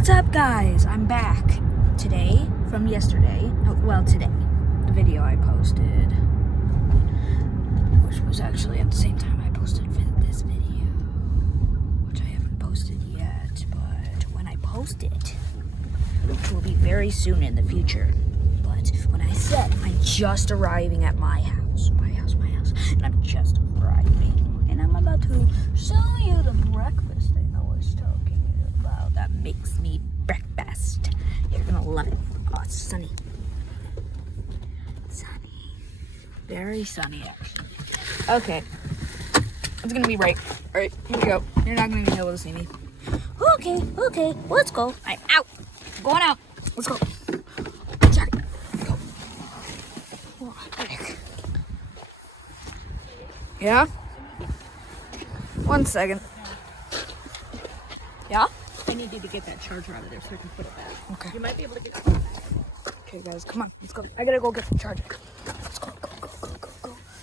What's up, guys? I'm back today from yesterday. Well, today. The video I posted, which was actually at the same time I posted this video, which I haven't posted yet, but when I post it, which will be very soon in the future, but when I said I'm just arriving at my house, and I'm just arriving, and I'm about to show you the breakfast I was talking about that makes me breakfast. You're gonna love it. Oh, it's sunny. Very sunny, actually. Okay. It's gonna be right. Alright, here we go. You're not gonna be able to see me. Okay, let's go. I'm out. I'm going out. Let's go. Sorry. Go. Yeah? 1 second. Yeah? I need you to get that charger out of there so I can put it back. Okay. You might be able to get it back. Okay, guys, come on. Let's go. I gotta go get the charger. Let's go.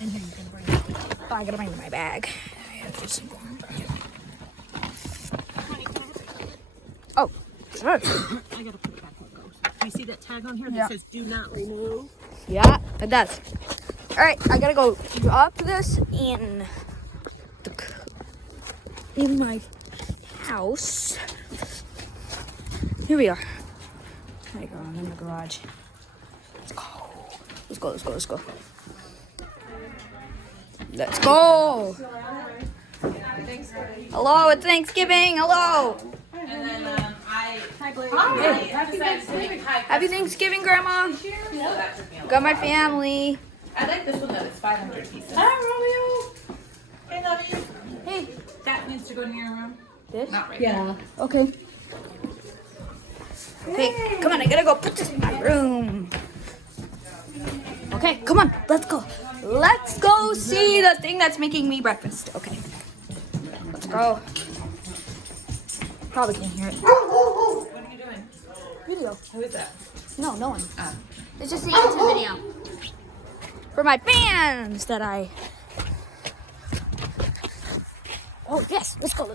And here you can bring it. Oh, I gotta bring my bag. I have this in Oh, sorry. I gotta put it back where it goes. Do you see that tag on here that says do not remove? Yeah, it does. Alright, I gotta go drop this in my house. Here we are. There you go, I'm in the garage. Let's go. Let's go. Hello, it's Thanksgiving. Hello. And then Hi, Happy Thanksgiving. Happy Thanksgiving, Grandma. No, that took me a Got my family. I like this one though. It's 500 pieces. Hi, Romeo. Hey, love you. Hey. That needs to go in your room. This? Not right Yeah. Okay. Okay, come on, I gotta go put this in my room. Okay, come on, let's go. Let's go see the thing that's making me breakfast. Okay, let's go. Probably can't hear it. What are you doing? Video. Who is that? No one. Oh. It's just a YouTube video. For my fans that I... Oh, yes, let's go.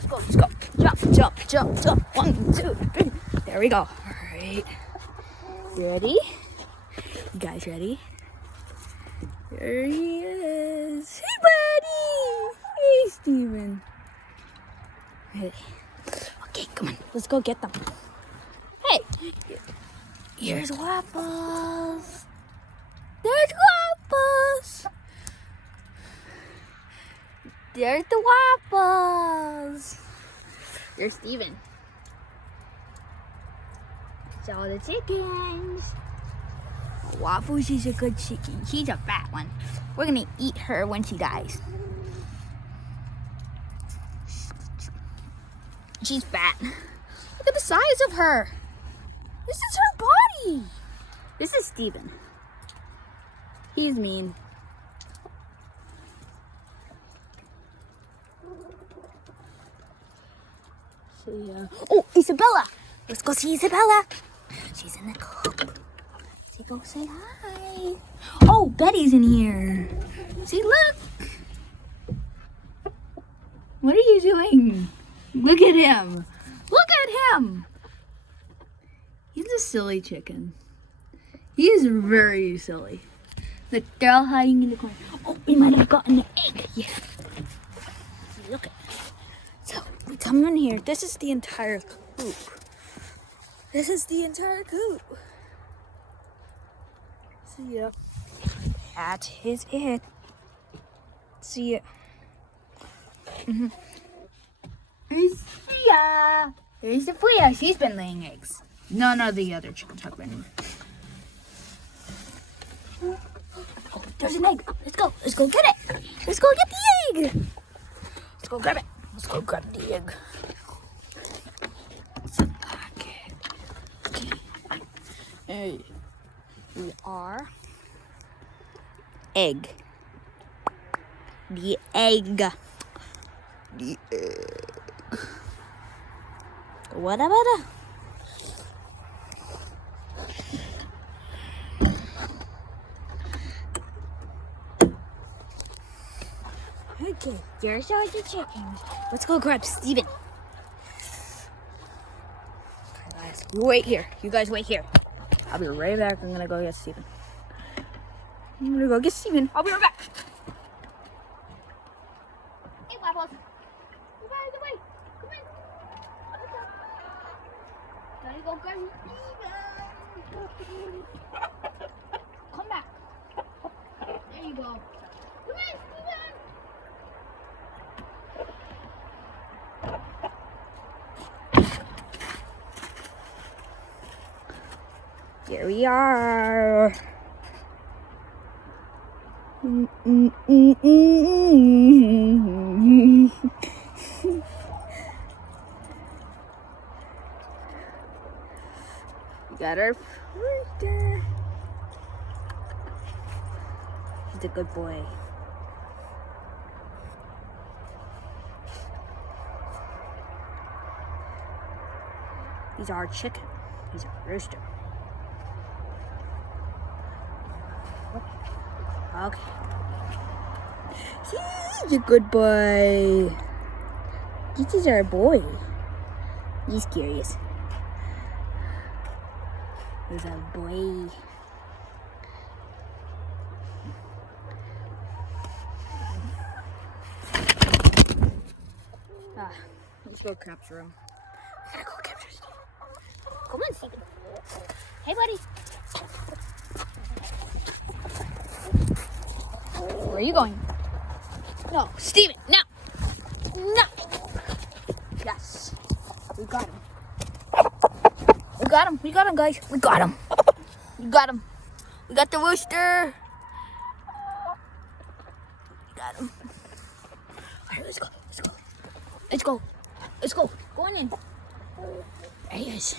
Jump. 1, 2, 3. There we go. All right. You ready? You guys ready? There he is. Hey, buddy. Hey, Steven. Ready? Okay, come on. Let's go get them. Hey. Here's Waffles. There's Waffles. There's the Waffles. There's Steven. There's all the chickens. Waffles is a good chicken. She's a fat one. We're gonna eat her when she dies. She's fat. Look at the size of her. This is her body. This is Steven. He's mean. Oh, Isabella! Let's go see Isabella. She's in the coop. Let's go say hi. Oh, Betty's in here. See, look. What are you doing? Look at him. Look at him. He's a silly chicken. He is very silly. Look, they're all hiding in the corner. Oh, we might have gotten an egg. Yeah. Look at So, we come in here. This is the entire coop. See ya. That is it. See ya. See ya. There's the Fuya. She's been laying eggs. None of the other chickens have been. Oh, there's an egg. Let's go. Let's go get it. Let's go get the egg. Let's go grab it. Let's go grab the egg. Hey, we are egg. The egg. The egg. What about it? Okay, there's all the chickens. Let's go grab Steven. guys. Wait here. You guys wait here. I'll be right back. I'm gonna go get Steven. I'm gonna go get Steven. I'll be right back. Hey, Waffles. Come on, come on. Come on. Gotta go get Steven. Come back. There you go. Come on, Steven. Here we are. We got our rooster. He's a good boy. He's our chicken. He's our rooster. Okay. He's a good boy. This is our boy. He's curious. He's our boy. Let's go capture him. I gotta go capture Steve. Come on, Steven. Hey, buddy. Where are you going? No, Steven, no! No! Yes. We got him. We got him. We got him, guys. We got him. We got him. We got the rooster. We got him. All right, let's go. Let's go. Let's go. Let's go. Go on in. There he is.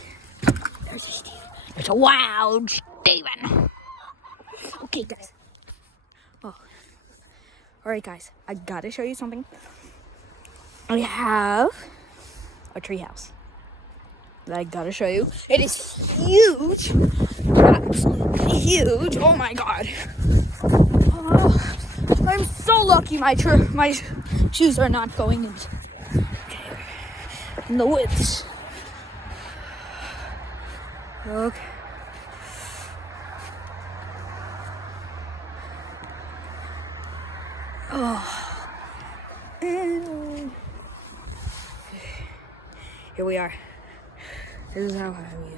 There's a Steven. There's a wild Steven. Okay, guys. Oh. Alright, guys. I gotta show you something. I have a treehouse that I gotta show you. It is huge. Absolutely huge. Oh my god. Oh, I'm so lucky my shoes are not going in the woods. Okay. Oh. Here we are. This is how high we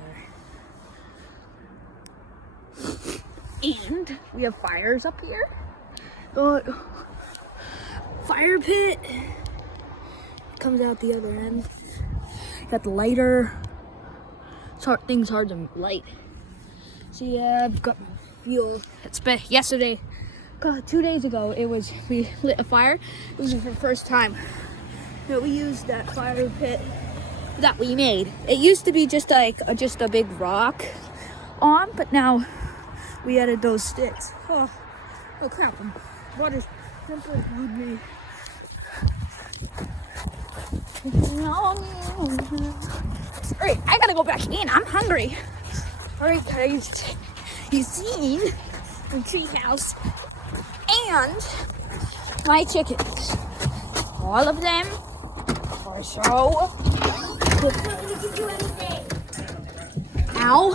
are. And we have fires up here. Fire pit comes out the other end. Got the lighter. Things hard to light. So yeah, I've got my fuel. It's been yesterday. 2 days ago, we lit a fire. It was the first time that we used that fire pit that we made. It used to be just like just a big rock on, but now we added those sticks. Oh crap! Water's simply on me. Alright, I gotta go back in. I'm hungry. Alright, guys, you've seen the treehouse and my chickens. All of them are so. Ow!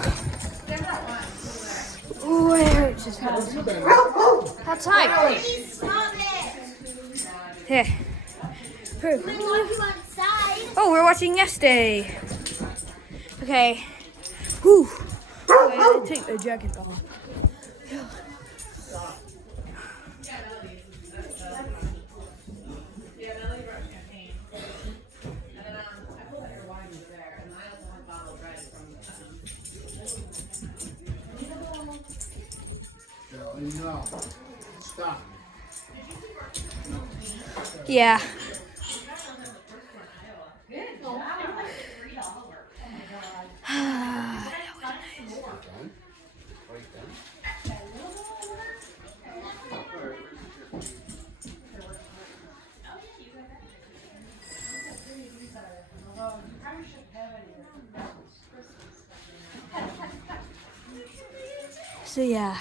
Where is this house? Outside. Here. Oh, we're watching yesterday. Okay. Whew. Oh, I had to take the jacket off. No. Stop. Yeah. So yeah.